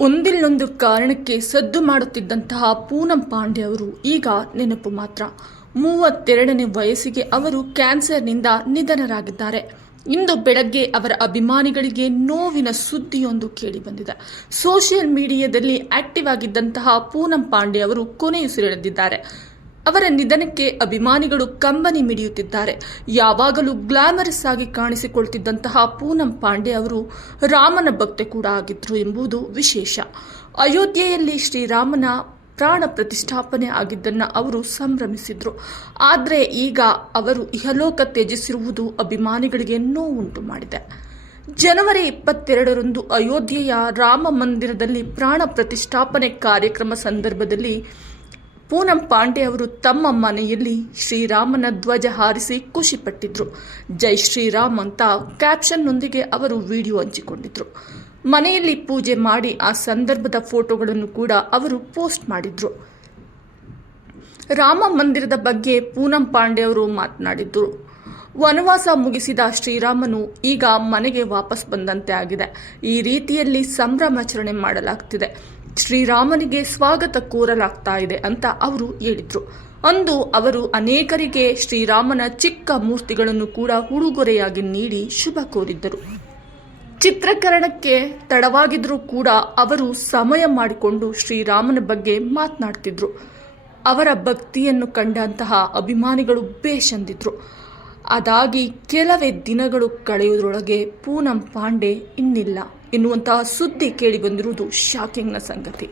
ಒಂದಿಲ್ಲೊಂದು ಕಾರಣಕ್ಕೆ ಸದ್ದು ಮಾಡುತ್ತಿದ್ದಂತಹ ಪೂನಂ ಪಾಂಡೆ ಅವರು ಈಗ ನೆನಪು ಮಾತ್ರ. ಮೂವತ್ತೆರಡನೇ ವಯಸ್ಸಿಗೆ ಅವರು ಕ್ಯಾನ್ಸರ್ನಿಂದ ನಿಧನರಾಗಿದ್ದಾರೆ. ಇಂದು ಬೆಳಗ್ಗೆ ಅವರ ಅಭಿಮಾನಿಗಳಿಗೆ ನೋವಿನ ಸುದ್ದಿಯೊಂದು ಕೇಳಿಬಂದಿದೆ. ಸೋಷಿಯಲ್ ಮೀಡಿಯಾದಲ್ಲಿ ಆಕ್ಟಿವ್ ಆಗಿದ್ದಂತಹ ಪೂನಂ ಪಾಂಡೆ ಅವರು ಕೊನೆಯುಸಿರೆಳೆದಿದ್ದಾರೆ. ಅವರ ನಿಧನಕ್ಕೆ ಅಭಿಮಾನಿಗಳು ಕಂಬನಿ ಮಿಡಿಯುತ್ತಿದ್ದಾರೆ. ಯಾವಾಗಲೂ ಗ್ಲಾಮರಸ್ ಆಗಿ ಕಾಣಿಸಿಕೊಳ್ತಿದ್ದಂತಹ ಪೂನಂ ಪಾಂಡೆ ಅವರು ರಾಮನ ಭಕ್ತೆ ಕೂಡ ಆಗಿದ್ರು ಎಂಬುದು ವಿಶೇಷ. ಅಯೋಧ್ಯೆಯಲ್ಲಿ ಶ್ರೀರಾಮನ ಪ್ರಾಣ ಪ್ರತಿಷ್ಠಾಪನೆ ಆಗಿದ್ದನ್ನು ಅವರು ಸಂಭ್ರಮಿಸಿದ್ರು. ಆದರೆ ಈಗ ಅವರು ಇಹಲೋಕ ತ್ಯಜಿಸಿರುವುದು ಅಭಿಮಾನಿಗಳಿಗೆ ನೋವುಂಟು ಮಾಡಿದೆ. ಜನವರಿ ಇಪ್ಪತ್ತೆರಡರಂದು ಅಯೋಧ್ಯೆಯ ರಾಮ ಮಂದಿರದಲ್ಲಿ ಪ್ರಾಣ ಪ್ರತಿಷ್ಠಾಪನೆ ಕಾರ್ಯಕ್ರಮ ಸಂದರ್ಭದಲ್ಲಿ ಪೂನಂ ಪಾಂಡೆ ಅವರು ತಮ್ಮ ಮನೆಯಲ್ಲಿ ಶ್ರೀರಾಮನ ಧ್ವಜ ಹಾರಿಸಿ ಖುಷಿಪಟ್ಟಿದ್ರು ಜೈ ಶ್ರೀರಾಮ್ ಅಂತ ಕ್ಯಾಪ್ಷನ್ನೊಂದಿಗೆ ಅವರು ವಿಡಿಯೋ ಹಂಚಿಕೊಂಡಿದ್ರು. ಮನೆಯಲ್ಲಿ ಪೂಜೆ ಮಾಡಿ ಆ ಸಂದರ್ಭದ ಫೋಟೋಗಳನ್ನು ಕೂಡ ಅವರು ಪೋಸ್ಟ್ ಮಾಡಿದ್ರು. ರಾಮ ಮಂದಿರದ ಬಗ್ಗೆ ಪೂನಂ ಪಾಂಡೆ ಅವರು ಮಾತನಾಡಿದ್ರು. ವನವಾಸ ಮುಗಿಸಿದ ಶ್ರೀರಾಮನು ಈಗ ಮನೆಗೆ ವಾಪಸ್ ಬಂದಂತೆ ಆಗಿದೆ. ಈ ರೀತಿಯಲ್ಲಿ ಸಂಭ್ರಮಾಚರಣೆ ಮಾಡಲಾಗ್ತಿದೆ. ಶ್ರೀರಾಮನಿಗೆ ಸ್ವಾಗತ ಕೋರಲಾಗ್ತಾ ಇದೆ ಅಂತ ಅವರು ಹೇಳಿದರು. ಅಂದು ಅವರು ಅನೇಕರಿಗೆ ಶ್ರೀರಾಮನ ಚಿಕ್ಕ ಮೂರ್ತಿಗಳನ್ನು ಕೂಡ ಉಡುಗೊರೆಯಾಗಿ ನೀಡಿ ಶುಭ ಕೋರಿದ್ದರು. ಚಿತ್ರೀಕರಣಕ್ಕೆ ತಡವಾಗಿದ್ರೂ ಕೂಡ ಅವರು ಸಮಯ ಮಾಡಿಕೊಂಡು ಶ್ರೀರಾಮನ ಬಗ್ಗೆ ಮಾತನಾಡ್ತಿದ್ರು. ಅವರ ಭಕ್ತಿಯನ್ನು ಕಂಡಂತಹ ಅಭಿಮಾನಿಗಳು ಬೇಷಂದಿದ್ರು ಅದಾಗಿ ಕೆಲವೇ ದಿನಗಳು ಕಳೆಯುವುದರೊಳಗೆ ಪೂನಂ ಪಾಂಡೆ ಇನ್ನಿಲ್ಲ. ಎನ್ನುವಂತಹ ಸುದ್ದಿ ಕೇಳಿ ಬಂದಿರುವುದು ಶಾಕಿಂಗ್ನ ಸಂಗತಿ.